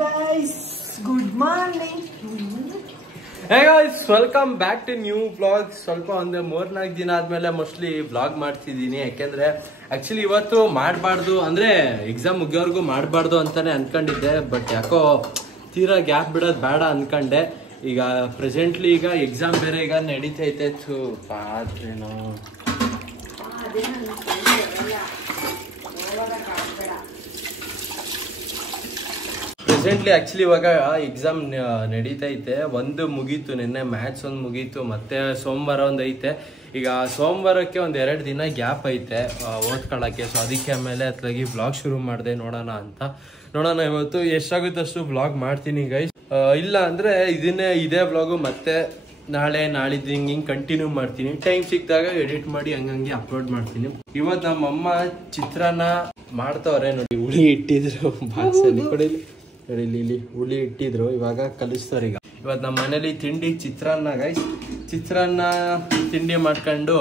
guys, good morning. Hey guys, welcome back to new vlog. ಸ್ವಲ್ಪ ಒಂದು 3-4 ದಿನ ಆದ್ಮೇಲೆ ಮೋಸ್ಟ್ಲಿ ವ್ಲಾಗ್ ಮಾಡ್ತಿದ್ದೀನಿ. ಯಾಕೆಂದ್ರೆ ಆಕ್ಚುಲಿ ಇವತ್ತು ಮಾಡಬಾರ್ದು ಅಂದ್ರೆ ಎಕ್ಸಾಮ್ ಮುಗಿಯೋರ್ಗು ಮಾಡಬಾರ್ದು ಅಂತಾನೆ ಅನ್ಕೊಂಡಿದ್ದೆ. ಬಟ್ ಯಾಕೋ ತೀರಾ ಗ್ಯಾಪ್ ಬಿಡೋದು ಬೇಡ ಅನ್ಕೊಂಡೆ. ಈಗ ಪ್ರೆಸೆಂಟ್ಲಿ ಈಗ ಎಕ್ಸಾಮ್ ಬೇರೆ ಈಗ ನಡೀತೈತೆ. ಪಾತ್ರೇನೋ ಪ್ರೆಸೆಂಟ್ಲಿ ಆಕ್ಚುಲಿ ಇವಾಗ ಎಕ್ಸಾಮ್ ನಡೀತೈತೆ. ಒಂದು ಮುಗೀತು, ನಿನ್ನೆ ಮ್ಯಾಥ್ಸ್ ಒಂದು ಮುಗೀತು, ಮತ್ತೆ ಸೋಮವಾರ ಒಂದು ಐತೆ. ಈಗ ಸೋಮವಾರಕ್ಕೆ ಒಂದು 2 ದಿನ ಗ್ಯಾಪ್ ಐತೆ ಓದ್ಕೊಳ್ಳೋಕ್ಕೆ. ಸೊ ಅದಕ್ಕೆ ಆಮೇಲೆ ಅತ್ಲಾಗಿ ವ್ಲಾಗ್ ಶುರು ಮಾಡಿದೆ. ನೋಡೋಣ ಇವತ್ತು ಎಷ್ಟಾಗುತ್ತೆ ಅಷ್ಟು ವ್ಲಾಗ್ ಮಾಡ್ತೀನಿ ಗೈಸ್. ಇಲ್ಲ ಅಂದರೆ ಇದೇ ವ್ಲಾಗು ಮತ್ತೆ ನಾಳಿದ್ದು ಹಿಂಗೆ ಕಂಟಿನ್ಯೂ ಮಾಡ್ತೀನಿ. ಟೈಮ್ ಸಿಕ್ಕಿದಾಗ ಎಡಿಟ್ ಮಾಡಿ ಹಂಗಂಗೆ ಅಪ್ಲೋಡ್ ಮಾಡ್ತೀನಿ. ಇವತ್ತು ನಮ್ಮಮ್ಮ ಚಿತ್ರಾನ್ನ ಮಾಡ್ತವ್ರೆ ನೋಡಿ. ಹುಳಿ ಇಟ್ಟಿದ್ರು ಬಾಕ್ಸಲ್ಲಿ ಇಲ್ಲಿ ಹುಳಿ ಇಟ್ಟಿದ್ರು, ಇವಾಗ ಕಲಿಸ್ತಾರೆ. ಇವತ್ತು ನಮ್ಮ ಮನೇಲಿ ತಿಂಡಿ ಚಿತ್ರಾನ್ನ ಗೈಸ್. ಚಿತ್ರಾನ್ನ ತಿಂಡಿ ಮಾಡ್ಕೊಂಡು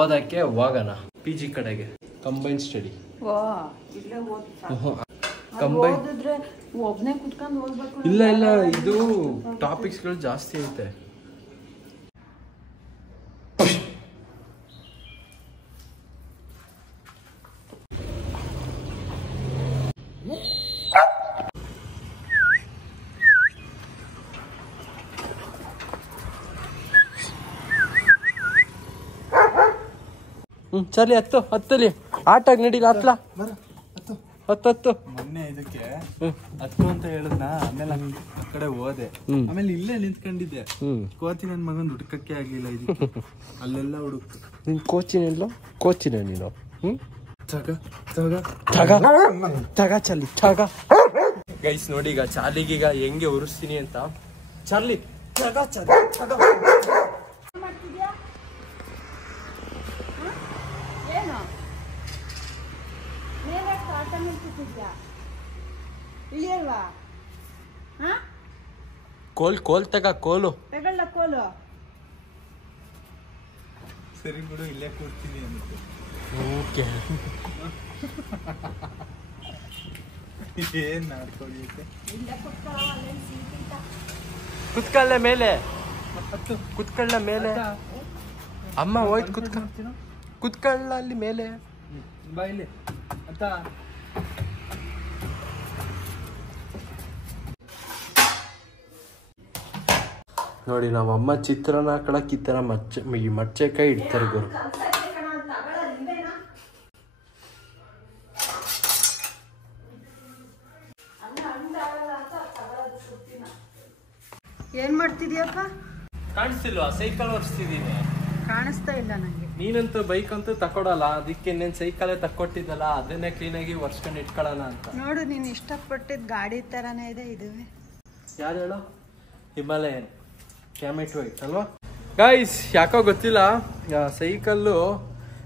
ಓದಕ್ಕೆ ಹೋಗೋಣ PG ಕಡೆಗೆ. ಕಂಬೈನ್ ಸ್ಟಡಿ ಇಲ್ಲ ಇದು ಟಾಪಿಕ್ಸ್ಗಳು ಜಾಸ್ತಿ ಐತೆ. ಚಲಿ ಹತ್ತಲಿ ಆಟಾಗ ನಡೀಲ ಹತ್ಲ ಹತ್ತು ಮೊನ್ನೆ ಇದಕ್ಕೆ 10 ಅಂತ ಹೇಳಿದ್ನ. ಆಮೇಲೆ ಆ ಕಡೆ ಹೋದೆ, ಆಮೇಲೆ ಇಲ್ಲೇ ನಿಂತ್ಕೊಂಡಿದ್ದೆ. ಕೋಚಿ ನನ್ ಮಗನ್ ಹುಡ್ಕಕ್ಕೆ ಆಗ್ಲಿಲ್ಲ. ಇದಕ್ಕೆ ಅಲ್ಲೆಲ್ಲ ಹುಡುಕ್ತು. ನಿನ್ ಕೋಚಿನ ನೀನು ಚಲಿ ಗೈಸ್ ನೋಡಿ. ಈಗ ಚಾಲಿಗೀಗ ಹೆಂಗೆ ಉರಿಸ್ತೀನಿ ಅಂತ. ಚಾರ್ಲಿ ಕೋಲ್ ಕೋಲು ಸರಿ ಬಿಡು, ಇಲ್ಲೇ ಕೂರ್ತೀನಿ ಅಂತ. ಓಕೆ ಏನ್ ಮಾಡ್ಕೊಳ್ಳಿಕ್ಕೆ ಕುತ್ಕೊಳ್ಳ ಮೇಲೆ ಅಮ್ಮ ಹೋಯ್ತು. ಕುತ್ಕೊಳ್ಳ ಅಲ್ಲಿ ಮೇಲೆ ಬಾಯಿಲೆ ಅಂತ. ನೋಡಿ ನಾವಮ್ಮ ಚಿತ್ರಾನ್ನ ಹಾಕೊಳಕ್ ಈ ತರ ಮಚ್ಚೆಕಾಯಿ ಇಡ್ತಾರೆ ಗುರು. ಏನ್ ಮಾಡ್ತಿದ್ಯಪ್ಪ? ಕಾಣಿಸ್ತಿಲ್ವಾ? ಸೈಕಲ್ ಓಡಿಸ್ತಿದ್ದೀನಿ. ಕಾಣಿಸ್ತಾ ಇಲ್ಲ ನಂಗೆ. ನೀನಂತೂ ಬೈಕ್ ಅಂತೂ ತಕೊಡಲ್ಲ, ಅದಕ್ಕೆ ನೀನ್ ಸೈಕಲ್ ತಕೊಟ್ಟಿದ್ದಲ್ಲ, ಅದನ್ನೇ ಕ್ಲೀನಾಗಿ ಒರ್ಸ್ಕೊಂಡು ಇಟ್ಕೊಳ್ಳೋಣ ಅಂತ. ನೋಡು, ನೀನ್ ಇಷ್ಟಪಟ್ಟಿದ್ ಗಾಡಿ ತರಾನೇ ಇದೆ ಇದುವೆ. ಯಾರು ಹೇಳೋ? ಹಿಮಾಲಯನ್ ಕ್ಯಾಮೆಟ್ ವೈಟ್ ಅಲ್ವಾ ಗೈಸ್? ಯಾಕೋ ಗೊತ್ತಿಲ್ಲ, ಸೈಕಲ್ಲು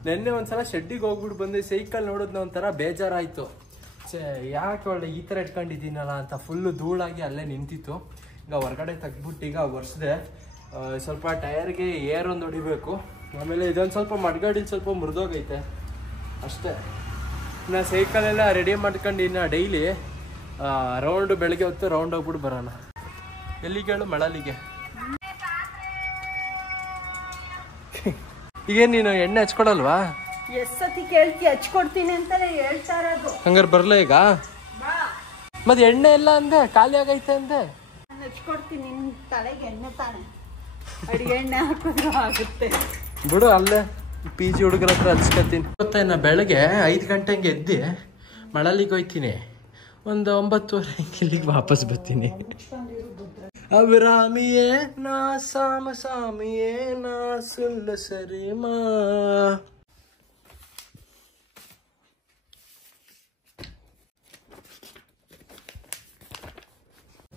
ನೆನ್ನೆ ಒಂದ್ಸಲ ಶೆಡ್ಡಿಗೆ ಹೋಗ್ಬಿಟ್ಟು ಬಂದೆ. ಸೈಕಲ್ ನೋಡಿದ್ನ ಒಂಥರ ಬೇಜಾರಾಯ್ತು. ಯಾಕೆ ಒಳ್ಳೆ ಈ ಥರ ಇಟ್ಕೊಂಡಿದ್ದೀನಲ್ಲ ಅಂತ ಫುಲ್ಲು ಧೂಳಾಗಿ ಅಲ್ಲೇ ನಿಂತಿತ್ತು. ಈಗ ಹೊರಗಡೆ ತೆಗ್ದ್ಬಿಟ್ಟು ಈಗ ಒರೆಸ್ದೆ. ಸ್ವಲ್ಪ ಟಯರ್ಗೆ ಏರ್ ಒಂದು ಹೊಡಿಬೇಕು. ಆಮೇಲೆ ಇದೊಂದು ಸ್ವಲ್ಪ ಮಡ್ಗಾಡಿನ ಸ್ವಲ್ಪ ಮುರಿದೋಗೈತೆ ಅಷ್ಟೇ. ಇನ್ನು ಸೈಕಲೆಲ್ಲ ರೆಡಿ ಮಾಡ್ಕೊಂಡು ಇನ್ನು ಡೈಲಿ ರೌಂಡು ಬೆಳಗ್ಗೆ ಹೊತ್ತು ರೌಂಡ್ ಹೋಗ್ಬಿಟ್ಟು ಬರೋಣ. ಎಲ್ಲಿಗೆ ಹೇಳು? ಮಳಲಿಗೆ. ಈಗ ನೀನು ಎಣ್ಣೆ ಹಚ್ಕೊಡಲ್ವಾ? ಎಷ್ಟ್ ಸತಿ ಕೇಳ್ತಿ? ಹಚ್ಕೊಡ್ತೀನಿ ಅಂತಾನೆ ಹೇಳ್ತಾ ಇರೋದು. ಹಂಗಾರೆ ಬರ್ಲ ಈಗ? ಮತ್ತೆ ಎಣ್ಣೆ ಎಲ್ಲ ಅಂದೆ, ಖಾಲಿ ಆಗೈತೆ ಅಂದೆ. ಹಚ್ಕೊಡ್ತೀನಿ, ನಿನ್ ತಲೆಗೆ ಎಣ್ಣೆ ತಾನೆ, ಅಡಿಗೆ ಎಣ್ಣೆ ಹಾಕಿದ್ರು ಆಗುತ್ತೆ ಬಿಡು. ಅಲ್ಲೇ PG ಹುಡುಗರ ಹತ್ರ ಹಚ್ಕೊತೀನಿ. ಗೊತ್ತೇನ, ಬೆಳಗ್ಗೆ 5 ಗಂಟೆಗೆ ಎದ್ದು ಮಳಲಿಗೆ ಹೋಯ್ತೀನಿ. ಒಂದು 9:30 ಇಲ್ಲಿಗೆ ವಾಪಸ್ ಬರ್ತೀನಿ. ಅಬ್ರಾಮಿಯೇ ನಾ ಸಾಮಿಯೇ ನಾ ಸುಲ್ಲ ಸರಿಮಾ.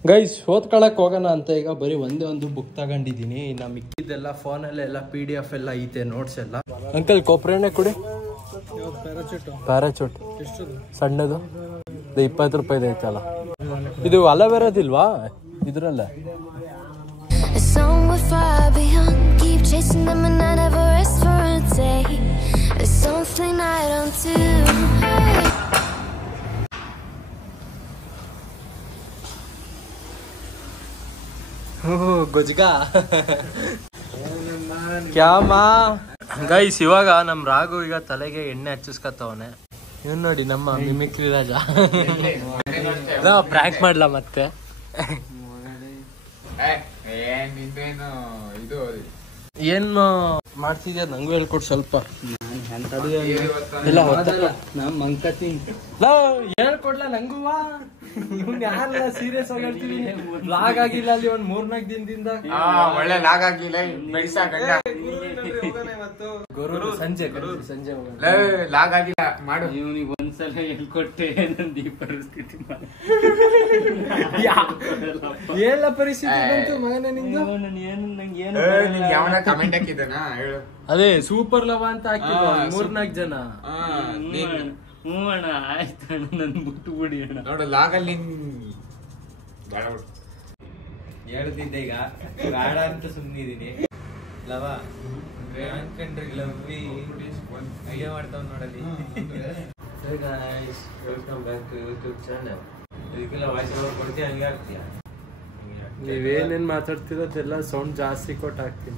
ಗೈಸ್ ಓದ್ಕೊಳಕ್ ಹೋಗೋಣ ಅಂತ ಈಗ ಬರೀ ಒಂದೇ ಒಂದು ಬುಕ್ ತಗೊಂಡಿದ್ದೀನಿ. ಇನ್ನು ಮಿಕ್ಕಿದ್ದೆಲ್ಲ ಫೋನಲ್ಲೆಲ್ಲ PDF ಎಲ್ಲ ಐತೆ, ನೋಟ್ಸ್ ಎಲ್ಲ. ಅಂಕಲ್ ಕೊಬ್ಬರಿ ಕುಡಿ. ಪ್ಯಾರಾಚೂಟ್ ಸಣ್ಣದು 20 ರೂಪಾಯಿದು ಐತಲ್ಲ. ಇದು ಅಲೋವೆರಾದಿಲ್ವಾ ಇದ್ರಲ್ಲ? ಗೊಜ್ಗಾ ಕ್ಯಾಮಾ ಗೈಸ್. ಇವಾಗ ನಮ್ ರಾಘು ಈಗ ತಲೆಗೆ ಎಣ್ಣೆ ಹಚ್ಚಿಸ್ಕತ್ತವನೆ. ಇವನ್ ನೋಡಿ ನಮ್ಮ ಮಿಮಿಕ್ರಿ ರಾಜ. ಪ್ರ್ಯಾಂಕ್ ಮಾಡ್ಲಾ ಮತ್ತೆ? ಏನ್ ಮಾಡ್ತಿದ್ಯಾ ನಂಗೂ ಹೇಳ್ಕೊಡ್ ಸ್ವಲ್ಪ. ಹೇಳ್ಕೊಡ್ಲಾ ನಂಗೂ. ಯಾರಲ್ಲ ಸೀರಿಯಸ್ ಆಗಿ ಹೇಳ್ತೀವಿ. ಲಾಗ್ ಆಗಿಲ್ಲ ಅಲ್ಲಿ ಒಂದ್ 3-4 ದಿನದಿಂದ. ಒಳ್ಳೆ ಲಾಗ್ ಆಗಿಲ್ಲ. ಸಂಜೆ ಲಾಗ್ ಆಗಿಲ್ಲ ಮಾಡು. ಇವನಿಗೆ ಒಂದ್ಸಲ ಹೇಳ್ಕೊಟ್ಟೆ ನಂದು ಈ ಪರಿಸ್ಥಿತಿ. ಎಲ್ಲ ಪರಿಸ್ಥಿತಿ ಬಂತು ಮಗನ ನಿಂದು. ಯಾವನ ಕಮೆಂಟ್ ಹಾಕಿದ್ದಾನ ಹೇಳು. ಅದೇ ಸೂಪರ್ ಲವ್ ಅಂತ ಹಾಕಿದ್ರು 3-4 ಜನ. ಹ್ಞೂ ಅಣ್ಣ ಆಯ್ತು ಅಣ್ಣ ನನ್ ಬಿಟ್ಟು ಬಿಡಿ ಅಣ್ಣ. ನೋಡು ಲಾಗಲ್ಲಿ ಹೇಳ್ತಿದ್ದೆ ಈಗ ಬೇಡ ಅಂತ ಸುಮ್ಮನಿದೀನಿ. ಲವ ಅನ್ಕೊಂಡ್ರಿ ಲವ್ವಿ ಐಡಿಯಾ ಮಾಡ್ತಾವ್ ನೋಡಲಿ. Welcome back to YouTube channel. ಇದಕ್ಕೆಲ್ಲ ವಾಯ್ಸ್ ಓವರ್ ಕೊಡ್ತೀಯ ಹಂಗೆ ಆಗ್ತೀಯ. ನೀವೇನೇನ್ ಮಾತಾಡ್ತಿರೋದೆಲ್ಲ ಸೌಂಡ್ ಜಾಸ್ತಿ ಕೊಟ್ಟು ಹಾಕ್ತೀನಿ.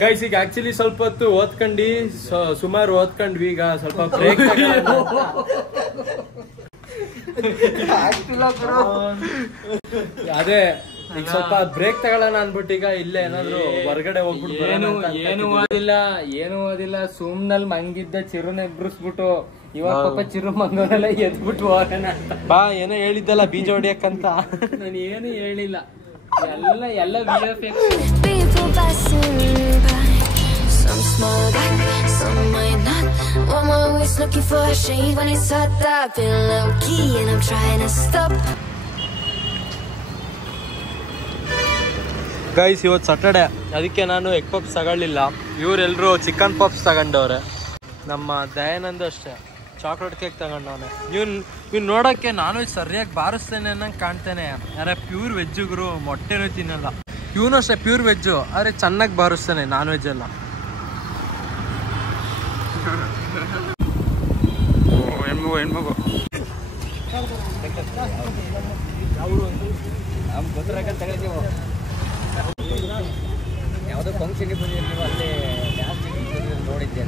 ಗೈಸ್ ಈಗ ಆಕ್ಚುಲಿ ಸ್ವಲ್ಪ ಹೊತ್ತು ಓದ್ಕೊಂಡಿ ಸುಮಾರು ಓದ್ಕೊಂಡ್ವಿ. ಈಗ ಸ್ವಲ್ಪ ಬ್ರೇಕ್ ಅದೇ ಈಗ ಸ್ವಲ್ಪ ಬ್ರೇಕ್ ತಗೊಳ್ಳೋಣ ಅನ್ಬಿಟ್ಟು ಈಗ ಇಲ್ಲೇ ಏನಾದ್ರು ಹೊರಗಡೆ ಹೋಗ್ಬಿಟ್ಟು ಏನು ಓದಿಲ್ಲ ಸುಮ್ನಲ್ಲಿ ಮಂಗಿದ್ದ ಚಿರುನ ಎಬ್ರಿಸ್ಬಿಟ್ಟು ಇವಾಗ ಪಾಪ ಚಿರು ಮಂಗನೆಲ್ಲ ಎದ್ಬಿಟ್ಟು ಹೋಗೋಣ ಬಾ ಏನೋ ಹೇಳಿದ್ದಲ್ಲ ಬೀಜ ಹೊಡಿಯಕ್ಕಂತ. ನಾನು ಏನು ಹೇಳಿಲ್ಲ, ಎಲ್ಲ VFX. Some smile back, some might not. I'm always looking for a shade when it's hot. I've been low key and I'm trying to stop. Guys ಇವತ್ತು ಸ್ಯಾಟರ್ಡೆ, ಅದಕ್ಕೆ ನಾನು ಎಗ್ ಪಪ್ಸ್ ತಗೊಳ್ಳಿಲ್ಲ. ಇವರೆಲ್ಲರೂ ಚಿಕನ್ ಪಪ್ಸ್ ತಗೊಂಡವ್ರೆ. ನಮ್ಮ ದಯಾನಂದ್ ಅಷ್ಟೇ chocolate cake ತಗೊಂಡವನೆ. ಇವ್ನು ನೋಡೋಕ್ಕೆ non veg ಸರಿಯಾಗಿ ಬಾರಿಸ್ತೇನೆ ಅನ್ನಂಗೆ ಕಾಣ್ತೇನೆ. ಯಾರ ಪ್ಯೂರ್ ವೆಜ್ಜುಗರು ಮೊಟ್ಟೆನೂ ತಿನ್ನಲ್ಲ. ಇವನು ಅಷ್ಟೇ ಪ್ಯೂರ್ ವೆಜ್ಜು, ಆದರೆ ಚೆನ್ನಾಗಿ ಬಾರಿಸ್ತಾನೆ ನಾನ್ ವೆಜ್ ಎಲ್ಲ. ಹೆಣ್ಮಗು ಯಾವುದೋ ಫಂಕ್ಷನ್ಗೆ ಬಂದಿದ್ದೀವಿ, ಅಲ್ಲೇ ನೋಡಿದ್ದೆ.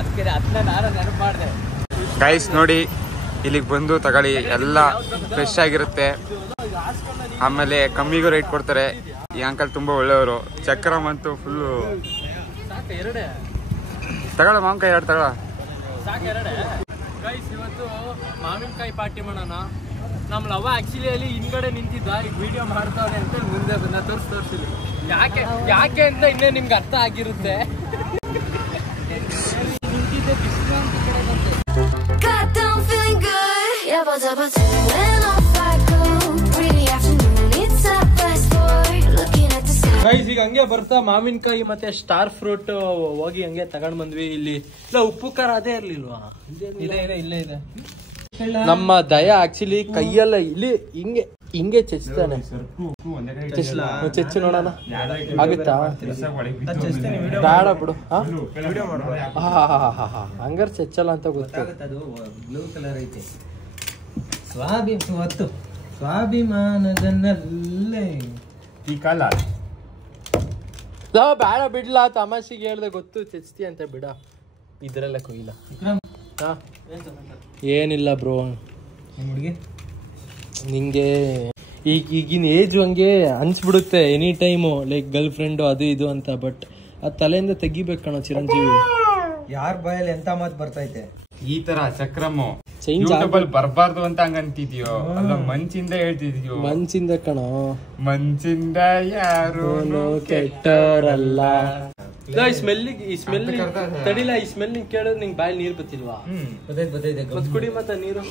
ಅದಕ್ಕೆ ಅದನ್ನ ನಾನು ನೆನಪು ಮಾಡಿದೆ. ಗೈಸ್ ನೋಡಿ ಇಲ್ಲಿಗೆ ಬಂದು ತಗೊಳ್ಳಿ, ಎಲ್ಲ ಫ್ರೆಶ್ ಆಗಿರುತ್ತೆ. ಆಮೇಲೆ ಕಮ್ಮಿಗೂ ರೇಟ್ ಕೊಡ್ತಾರೆ. ಈ ಅಂಕಲ್ ತುಂಬ ಒಳ್ಳೆಯವರು. ಚಕ್ರಮ್ ಅಂತೂ ಫುಲ್ಲು ತಗೊಳ. ಮಾವಿನಕಾಯಿ 2 ತಗೊಳ. ಗೈಸ್ ಇವತ್ತು ಮಾವಿನಕಾಯಿ ಪಾರ್ಟಿ ಮಾಡೋಣ. ನಮ್ಮ ಲವ ಆಕ್ಚುಲಿ ಅಲ್ಲಿ ಹಿಂದ್ಗಡೆ ನಿಂತಿದ್ದ, ಈಗ ವಿಡಿಯೋ ಮಾಡ್ತಾವ್ರೆ ಅಂತೇಳಿ ಮುಂದೆ ಬಂದ. ತೋರಿಸ್ತೀನಿ ಯಾಕೆ ಅಂತ ಇನ್ನೇ ನಿಮ್ಗೆ ಅರ್ಥ ಆಗಿರುತ್ತೆ. ನಿಂತಿದ್ದೆ ಬಿಸಿಲು ಅಂತ ಕಡೆ ಬಂದೆ. Got down feeling good. Yeah, but when off I go. Pretty afternoon, it's a fast forward. Looking at the sky. Guys ಈಗ ಹಂಗೆ ಬರ್ತಾ ಮಾವಿನಕಾಯಿ ಮತ್ತೆ ಸ್ಟಾರ್ ಫ್ರೂಟ್ ಹೋಗಿ ಹಂಗೆ ತಗೊಂಡ್ ಬಂದ್ವಿ. ಇಲ್ಲಿ ಇಲ್ಲ ಉಪ್ಪು ಖಾರ ಅದೇ ಇರ್ಲಿಲ್ವಾ? ಇಲ್ಲೇ ಇದೆ. ನಮ್ಮ ದಯ ಆಕ್ಚುಲಿ ಕೈಯೆಲ್ಲ ಇಲ್ಲಿ ಹಿಂಗೆ ಚೆಚ್ತಾನೆ. ಚೆಚ್ಚು ನೋಡೋಣ ಆಗುತ್ತಾ? ಬೇಡ ಬಿಡು. ಹಂಗಾರ ಚೆಚ್ಚಲ್ಲ ಅಂತ ಗೊತ್ತಾಗುತ್ತದು. ಬ್ಲೂ ಕಲರ್ ಐತೆ. ಸ್ವಾಭಿಮಾನದಲ್ಲೇ ಈ ಕಾಲ ಬೇಡ ಬಿಡ್ಲ, ತಮಾಷೆಗೆ ಹೇಳ್ದೆ ಗೊತ್ತು ಚೆಚ್ತಿ ಅಂತ. ಬಿಡ ಇದ್ರಲ್ಲ ಕೊಯ್ಲ. ಏನಿಲ್ಲ ಬ್ರೋ, ನಿಂಗೆ ಈಗಿನ ಏಜ್ ಹಂಗೆ ಅನ್ಸ್ಬಿಡುತ್ತೆ any time, like girlfriend ಅದು ಇದು ಅಂತ. ಬಟ್ ಅದ್ ತಲೆಯಿಂದ ತೆಗಿಬೇಕು ಕಣೋ ಚಿರಂಜೀವಿ. ಯಾರ ಬಾಯಲ್ಲಿ ಎಂತ ಮಾತು ಬರ್ತೈತೆ? ಈ ತರ ಚಕ್ರಮು ಚೇಂಜ್ ಬರ್ಬಾರ್ದು ಅಂತ ಹಂಗಂತಿದ್ಯೋ, ಅಲ್ಲ ಮಂಚಿಂದ ಹೇಳ್ತಿದ್ಯೋ. ಮನ್ಸಿಂದ ಕಣೋ, ಮಂಚಿಂದ ಯಾರು ಕೆಟ್ಟವರಲ್ಲ. ಈ ಸ್ಮೆಲ್ ತಡಿಲ್ಲ, ಈ ಸ್ಮೆಲ್ ನಿಂಗೆ ಕೇಳಿದ್ರೆ ನಿಂಗೆ ಬಾಯಲ್ಲಿ ನೀರು ಬತ್ತಿಲ್ವಾ? ಮತ್ ಕುಡಿ ಮತ್ತೆ ನೀರು.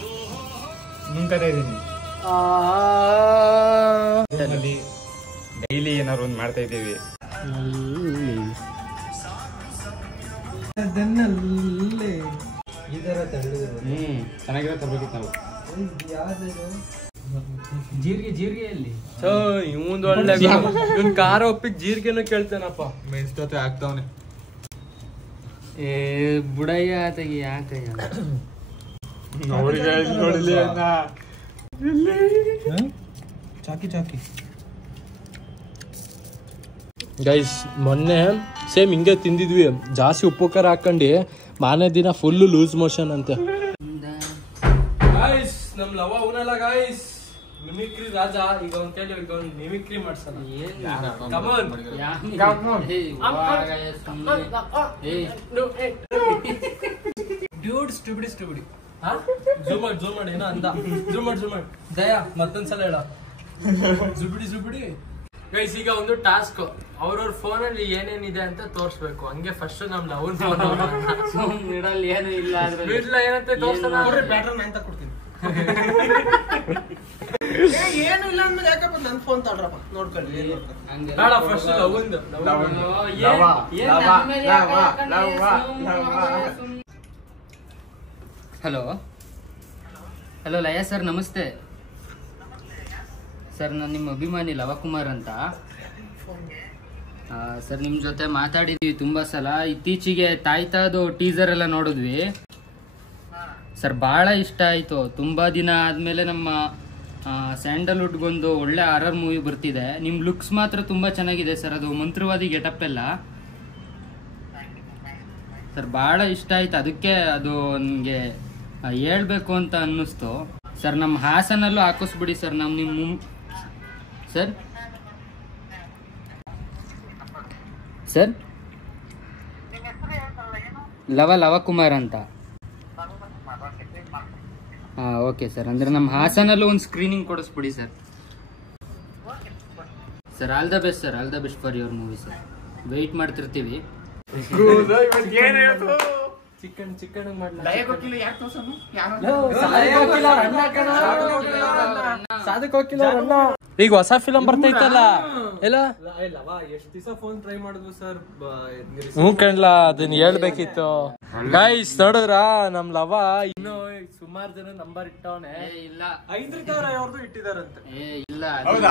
ಮುಂಕತಾ ಇದೀನಿ. ಡೈಲಿ ಏನಾದ್ರು ಒಂದ್ ಮಾಡ್ತಾ ಇದ್ದೀವಿ. ಚೆನ್ನಾಗಿರೋ ತರ್ಬೇಕಿತ್ತು ನಾವು. ಜೀರಿಗೆಯಲ್ಲಿ ಇವಂದು ಒಳ್ಳೆ ಖಾರ ಉಪ್ಪಿಗೆ ಜೀರಿಗೆನೂ ಕೇಳ್ತೇನಪ್ಪ. ಮೆಣಸ್ತತೆ ಆಗ್ತಾವನೆ. ಬುಡಯ್ಯ ಆತಗೆ ಯಾಕಯ್ಯ ಚಾಕಿ ಚಾಕಿ ಗೈಸ್ ಮೊನ್ನೆ ಸೇಮ್ ಹಿಂಗೆ ತಿಂದಿದ್ವಿ, ಜಾಸ್ತಿ ಉಪ್ಪು ಖಾರ ಹಾಕೊಂಡು ಮಾರನೇ ದಿನ ಫುಲ್ ಲೂಸ್ ಮೋಷನ್ ಅಂತೆ. ಗೈಸ್ ನಮ್ ಲವ ಅವನಲ್ಲ ಗೈಸ್, ಮಿಮಿಕ್ರಿ ರಾಜ. ಈಗ ಅವ್ನ್ ಕೇಳಿ ಈಗ ಅವ್ನ್ ಮಿಮಿಕ್ರಿ ಮಾಡ್ಸಲ್ಲ. ಡ್ಯೂಡ್ ಸ್ಟುಬಿಡಿ ಜೂಮ್ ಮಾಡಿ ಏನೋ ಅಂದ. ಜೂಮ್ ಮಾಡಿ ದಯಾ ಮತ್ತೊಂದ್ಸಲ ಹೇಳ ಜುಬಿಡಿ. ಗೈಸ್ ಈಗ ಒಂದು ಟಾಸ್ಕ್, ಅವ್ರವ್ರ ಫೋನ್ ಅಲ್ಲಿ ಏನೇನಿದೆ ಅಂತ ತೋರ್ಸ್ಬೇಕು. ಹಂಗೆ ಫಸ್ಟ್ ನಮ್ ಲವನ್ ಫೋನ್ ಮಿಡಲ್ ಏನು ಇಲ್ಲ ಏನಂತ ತೋರ್ಸ್ತಾನ. ಪ್ಯಾಟರ್ನ್ ಅಂತ ಕೊಡ್ತೀನಿ. ಏನು ಇಲ್ಲ ಅಂದ್ಮೇಲೆ ಯಾಕಪ್ಪ ನನ್ ಫೋನ್ ತಗೊಳ್ರಪ್ಪ ನೋಡ್ಕೊಳ್ಳಿ. ಬೇಡ ಫಸ್ಟ್ ಲವಂದು. ಹಲೋ ಲಯ ಸರ್, ನಮಸ್ತೆ ಸರ್. ನಾನು ನಿಮ್ಮ ಅಭಿಮಾನಿ ಲವಕುಮಾರ್ ಅಂತ ಸರ್. ನಿಮ್ಮ ಜೊತೆ ಮಾತಾಡಿದ್ವಿ ತುಂಬಾ ಸಲ. ಇತ್ತೀಚೆಗೆ ತಾಯ್ತಾದು ಟೀಸರ್ ಎಲ್ಲ ನೋಡಿದ್ವಿ ಸರ್, ಭಾಳ ಇಷ್ಟ ಆಯಿತು. ತುಂಬ ದಿನ ಆದಮೇಲೆ ನಮ್ಮ ಸ್ಯಾಂಡಲ್ವುಡ್ಗೊಂದು ಒಳ್ಳೆ ಹಾರರ್ ಮೂವಿ ಬರ್ತಿದೆ. ನಿಮ್ಮ ಲುಕ್ಸ್ ಮಾತ್ರ ತುಂಬ ಚೆನ್ನಾಗಿದೆ ಸರ್, ಅದು ಮಂತ್ರವಾದಿ ಗೆಟಪ್ ಎಲ್ಲ ಸರ್, ಭಾಳ ಇಷ್ಟ ಆಯ್ತು. ಅದಕ್ಕೆ ಅದು ನನಗೆ ಹೇಳ್ಬೇಕು ಅಂತ ಅನ್ನಿಸ್ತು ಸರ್. ನಮ್ಮ ಹಾಸನಲ್ಲೂ ಹಾಕಿಸ್ಬಿಡಿ ಸರ್. ನಿಮ್ಮ ಸರ್ ಸರ್ ಲವಕುಮಾರ್ ಅಂತ. ಹಾಂ ಓಕೆ ಸರ್. ಅಂದರೆ ನಮ್ಮ ಹಾಸನಲ್ಲೂ ಒಂದು ಸ್ಕ್ರೀನಿಂಗ್ ಕೊಡಿಸ್ಬಿಡಿ sir. Sir all the best sir, all the best for your movie sir. Wait ಮಾಡ್ತಿರ್ತೀವಿ. ಚಿಕನ್ ಈಗ ಹೊಸ ಫಿಲಂ ಬರ್ತೈತಲ್ಲ ಎಲ್ಲ. ಎಷ್ಟು ದಿವಸ ಫೋನ್ ಟ್ರೈ ಮಾಡಿದ್ವು ಸರ್. ಕಣ್ಲ ಅದನ್ನ ಹೇಳ್ಬೇಕಿತ್ತು. ಗೈಸ್ ನೋಡಿದ್ರ ನಮ್ ಲವ ಇನ್ನು ಸುಮಾರು ಜನ ನಂಬರ್ ಇಟ್ಟವನೆ. ಇಲ್ಲ ಅವ್ರದ್ದು ಇಟ್ಟಿದಾರಂತೆ. ಇಲ್ಲ ಇಲ್ಲ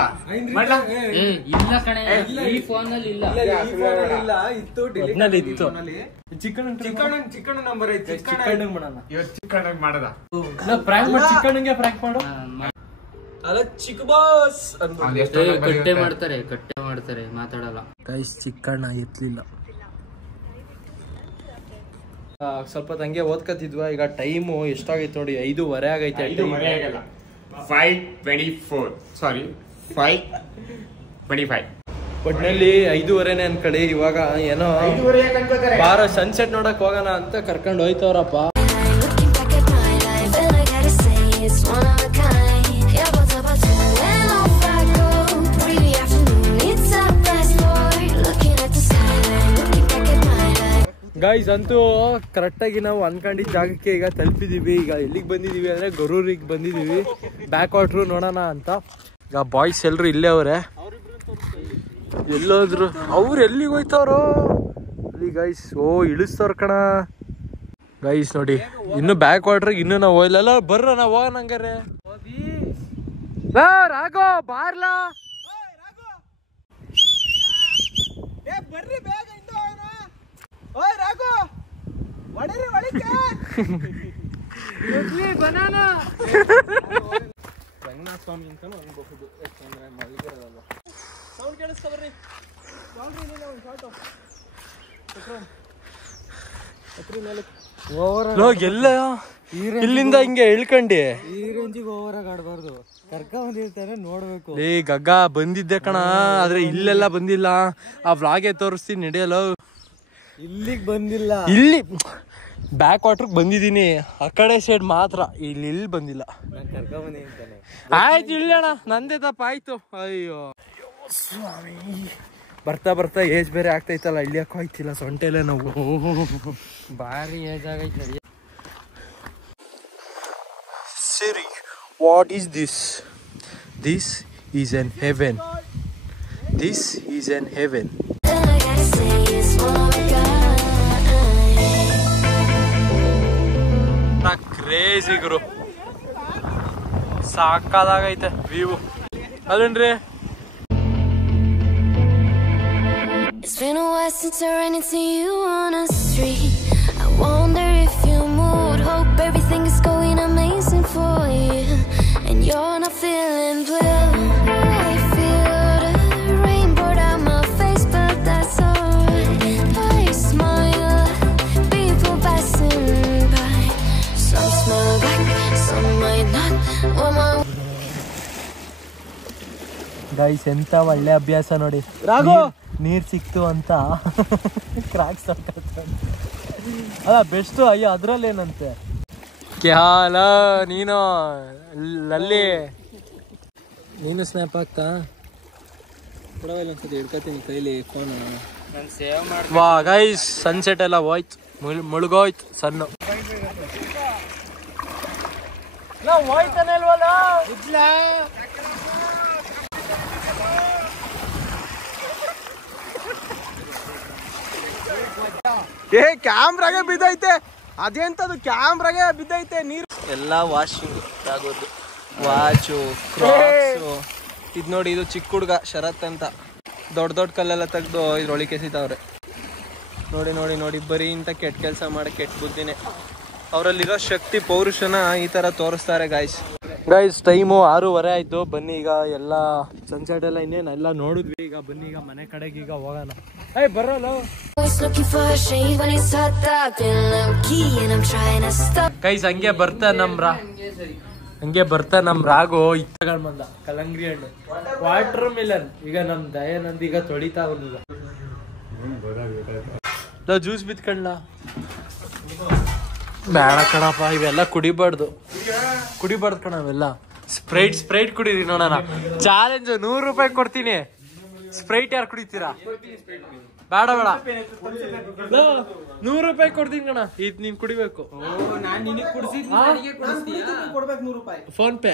ಕಣೆ, ಈ ಫೋನ್ ಅಲ್ಲಿ ಇಲ್ಲ. ಇತ್ತು ಚಿಕನ್ ನಂಬರ್ ಐತಿ. ಚಿಕನ್ ಮಾಡದ ಪ್ರಾಂಕ್ ಮಾಡಿ, ಚಿಕನ್ಗೆ ಪ್ರಾಂಕ್ ಮಾಡು. ಅಲ್ಲ ಚಿಕ್ಕ ಬಾಸ್ ಕಟ್ಟೆ ಮಾಡ್ತಾರೆ ಮಾತಾಡಲ್ಲ. ಗೈಸ್ ಚಿಕ್ಕಣ್ಣ ಎತ್ತಲಿಲ್ಲ. ಸ್ವಲ್ಪ ಹಂಗೆ ಓದ್ಕತಿದ್ವಾ. ಈಗ ಟೈಮು ಎಷ್ಟಾಗೈತೆ ನೋಡಿ, 5:30 ಆಗೈತೆ. 5:24 ಸಾರಿ 5:25 ಒಟ್ನಲ್ಲಿ 5:30 ಅನ್ಕಡಿ. ಇವಾಗ ಏನೋ ಬಾರ ಸನ್ಸೆಟ್ ನೋಡಕ್ ಹೋಗೋಣ ಅಂತ ಕರ್ಕೊಂಡು ಹೋಯ್ತವ್ರಪ್ಪ. Looking back at my life, and I gotta say it's one of a kind. Yeah, what's up, when off I go, really afternoon, it's a fast forward, looking at the skyline, looking back at my life. Guys ಅಂತೂ ಕರೆಕ್ಟಾಗಿ ನಾವು ಅನ್ಕೊಂಡಿದ್ದ ಜಾಗಕ್ಕೆ ಈಗ ತಲುಪಿದೀವಿ. ಈಗ ಎಲ್ಲಿಗೆ ಬಂದಿದೀವಿ ಅಂದ್ರೆ ಗೊರೂರಿಗೆ ಬಂದಿದೀವಿ. ಬ್ಯಾಕ್ ವಾಟ್ರು ನೋಡೋಣ ಅಂತ. ಈಗ ಬಾಯ್ಸ್ ಎಲ್ರು ಇಲ್ಲೇ ಅವ್ರೆ. ಎಲ್ಲೋದ್ರು ಅವ್ರು, ಎಲ್ಲಿಗೆ ಹೋಯ್ತವ್ರು ಅಲ್ಲಿ ಗೈಸ್. ಇಳಿಸ್ತವ್ರ ಕಣ ಗೈಸ್. ನೋಡಿ ಇನ್ನು ಬ್ಯಾಕ್ ವಾಟ್ರಿಗೆ ಇನ್ನೂ ನಾವು ಹೋಯ್ಲಲ್ಲ. ಬರ್ರ ನಾವು ಹೋಗೋಣ ಹಂಗಾರೆ. ರಾಘೋ ಬಾರ್ಲಾ ಬರ್ರಿ ಬೇಗ ಓಯ್ ರಾಘು ಒಡರಿ ಒಳಕ್ಕೆ ಬನಾನಾ. ರಂಗನಾಥ ಸ್ವಾಮಿ ಅಂತಾನು ಅನ್ಬಹುದು. ಯಾಕಂದ್ರೆ ಮಲಗಿರೋದಲ್ಲ. ಸೌಂಡ್ ಕೇಳಿಸ್ತಾ ಬರ್ರಿ. ಎಲ್ಲ ಇಲ್ಲಿಂದ ಹಿಂಗೆ ಇಳ್ಕಂಡಿ ಈ ರೇಂಜಿಗೆ ಓವರಾಗಿ ಆಡಬಾರ್ದು. ಕರ್ಕ ಬಂದಿರ್ತಾರೆ ನೋಡ್ಬೇಕು. ಏ ಗಗ್ಗ ಬಂದಿದ್ದೆ ಕಣ, ಆದ್ರೆ ಇಲ್ಲೆಲ್ಲ ಬಂದಿಲ್ಲ. ಆ ವ್ಲಾಗೆ ತೋರಿಸ್ತೀನಿ ನಡೆಯಲ್ಲ. ಇಲ್ಲಿಗೆ ಬಂದಿಲ್ಲ, ಇಲ್ಲಿ ಬ್ಯಾಕ್ ವಾಟರ್ಗೆ ಬಂದಿದ್ದೀನಿ. ಆ ಕಡೆ ಸೈಡ್ ಮಾತ್ರ, ಇಲ್ಲಿ ಬಂದಿಲ್ಲ. ಕರ್ಕ ಬಂದಿ ಅಂತಾನೆ. ಆಯ್ತು ಇಲ್ಲಣ್ಣ, ನಂದೇ ತಪ್ಪ ಆಯ್ತು. ಅಯ್ಯೋ ಸ್ವಾಮಿ, ಬರ್ತಾ ಏಜ್ ಬೇರೆ ಆಗ್ತೈತಲ್ಲ, ಇಳಿಯಕ್ಕೂ ಆಯ್ತಿಲ್ಲ. ಸೊಂಟೆಲೆ ನಾವು ಭಾರಿ ಏಜ್ ಆಗೈತೆ. Siri, what is this? This is an heaven. This is an heaven. And I gotta say it's one of a kind. Crazy ಗುರು, ಸಾಕಾದಾಗೈತೆ ವ್ಯೂ ಅಲ್ಲೇನ್ರಿ. It's been a while since I ran into you on a street. Guys ಎಂತ ಒಳ್ಳೆ ಅಭ್ಯಾಸ ನೋಡಿ. ನೀರ್ ಸಿಕ್ತು ಅಂತ ಕ್ರಾಕ್ಸ್ ಅಲ್ಲ ಬೆಸ್ಟ್. ಅಯ್ಯೋ ಅದ್ರಲ್ಲೇನಂತೆ ಕ್ಯಾಲ ನೀನು ಲಲ್ಲಿ ನೀನು ಸ್ನ್ಯಾಪ್ ಹಾಕ್ತಾ ಕೊಡವಿಲ್ಲ ಅನ್ಸುತ್ತೆ. ಹಿಡ್ಕತೀನಿ ಕೈಲಿ ಫೋನ್. ವಾ ಗೈಸ್ ಸನ್ಸೆಟ್ ಎಲ್ಲ ಹೋಯ್ತು, ಮುಳುಗೋಯ್ತು ಸಣ್ಣ ಹೋಯ್ತಾನೆ ಅಲ್ವಲ್ಲ. ಏ ಕ್ಯಾಮ್ರಾಗೆ ಬಿದ್ದೈತೆ, ಅದೆಂತದು ಕ್ಯಾಮ್ರಾಗೆ ಬಿದ್ದೈತೆ ನೀರು. ಎಲ್ಲ ವಾಷಿಂಗ್ ಆಗೋದು, ವಾಚು ಕ್ರಾಕ್ಸು. ಇದು ನೋಡಿ, ಇದು ಚಿಕ್ಕ ಹುಡುಗ ಶರತ್ ಅಂತ, ದೊಡ್ಡ ದೊಡ್ಡ ಕಲ್ಲೆಲ್ಲ ತೆಗ್ದು ಇದ್ರೊಳಗೆ ಎಸಿತಾವ್ರೆ. ನೋಡಿ ನೋಡಿ ನೋಡಿ, ಬರೀ ಇಂಥ ಕೆಟ್ಟ ಕೆಲಸ ಮಾಡಿ ಕೆಟ್ಟ ಬುದ್ಧಿನೇ. ಅವರಲ್ಲಿರೋ ಶಕ್ತಿ ಪೌರುಷನ ಈ ಥರ ತೋರಿಸ್ತಾರೆ ಗಾಯ್ಸ್. ಗೈಸ್ ಟೈಮು 6:30 ಆಯಿತು. ಬನ್ನಿ ಈಗ ಎಲ್ಲ ಸನ್ಸೆಟ್ ಎಲ್ಲ ಇನ್ನೇನು ಎಲ್ಲ ನೋಡಿದ್ವಿ. ಈಗ ಬನ್ನಿ ಈಗ ಮನೆ ಕಡೆಗೆ ಈಗ ಹೋಗೋಣ. ಬರೋಲ್ಲ ಗೈಸ್. ಹಂಗೆ ಬರ್ತಾ ನಮ್ ರಾಗು ಇತ್ತಗಳ್ ಬಂದ ಕಲಂಗ್ರಿ ಹಣ್ಣು, ವಾಟರ್ ಮಿಲನ್. ಈಗ ನಮ್ ದಯಾನಂದ್ ಈಗ ತೊಳಿತಾ ಬಂದಿಲ್ಲ. ಜ್ಯೂಸ್ ಬಿತ್ಕೊಂಡ್ಲ ಬೇಡ ಕಣಪ್ಪ, ಇವೆಲ್ಲ ಕುಡಿಬಾರ್ದು ಕಣ ಅವೆಲ್ಲ. ಸ್ಪ್ರೈಟ್ ಕುಡೀರಿ ನೋಡೋಣ. ಚಾಲೆಂಜ್ 100 ರೂಪಾಯಿ ಕೊಡ್ತೀನಿ. ಸ್ಪ್ರೈಟ್ ಯಾರು ಕುಡಿತೀರಾ? ಬೇಡ 100 ರೂಪಾಯಿ ಕೊಡ್ತೀನಿ ಕಣ. ಇದು ನೀನ್ ಕುಡಿಬೇಕು. ಫೋನ್ ಪೇ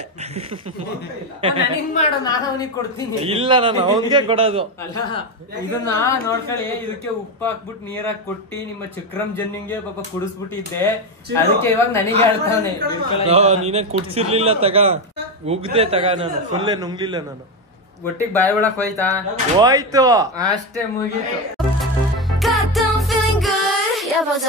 ಇಲ್ಲ, ನಾನು ಅವನ್ಗೆ ಕೊಡೋದು. ಇದನ್ನ ನೋಡ್ಕೊಳ್ಳಿ, ಇದಕ್ಕೆ ಉಪ್ಪು ಹಾಕ್ಬಿಟ್ಟು ನೀರಾಕ್ ಕೊಟ್ಟಿ ನಿಮ್ಮ ಚಕ್ರಂ ಜನ್ನಿಂಗೆ ಪಾಪ ಕುಡಿಸ್ಬಿಟ್ಟಿದ್ದೆ. ಅದಕ್ಕೆ ಇವಾಗ ನನಗೆ ಹೇಳ್ತಾನೆ. ನೀನೇ ಕುಡ್ಸಿರ್ಲಿಲ್ಲ ತಗ, ಉಗ್ದೆ ತಗ. ನಾನು ಫುಲ್ಲೇ ನುಂಗ್ಲಿಲ್ಲ. ನಾನು ಒಟ್ಟಿಗೆ ಬಾಯ್ ಒಳಕ್ ಹೋಯ್ತು ಅಷ್ಟೇ, ಮುಗೀತು. Got them feeling good. Yeah, but